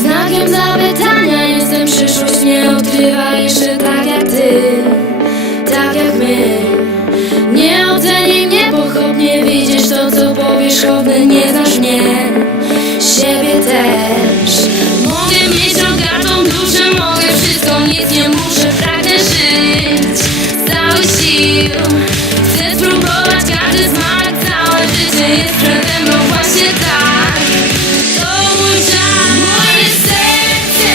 Znakiem zapytania jestem, przyszłość mnie odkrywa jeszcze tak jak ty, tak jak my. Nie oceniaj mnie pochopnie, widzisz to co powierzchowne, nie znasz mnie, siebie też. Mogę mieć rogatą duszę, mogę wszystko, nic nie muszę, pragnę żyć z całych sił. Chcę spróbować każdy smak, całe życie jest przede mną właśnie tak. To mój czas, moje serce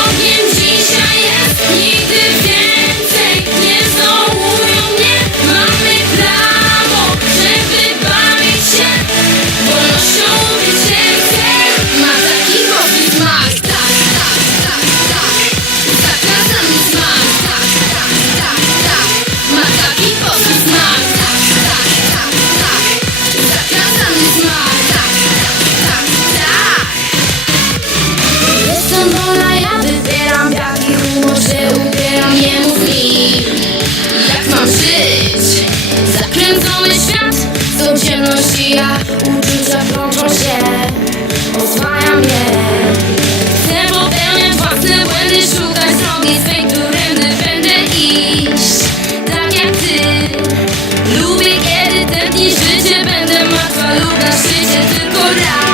ogniem dzisiaj jest, nigdy więcej nie zdołują mnie. Mamy prawo, żeby bawić się, wolnością uczyć się chcę. Ma taki mocny smak, tak, tak, tak, tak. Zakazany smak, tak, tak, tak, tak. Ma taki mocny smak, tak, tak, tak, tak. Zakazany smak, tak, tak, tak, tak. Jestem wolna, ja wybieram, w jaki humor się ubieram. Nie mów mi, jak mam żyć. Zakręcony świat, są ciemności, a uczucia plączą się, oswaja mnie. Chcę popełniać własne błędy, szukać drogi swej, którędy będę iść, tak jak ty. Lubię, kiedy tętni życie, będę martwa lub na szczycie tylko raz.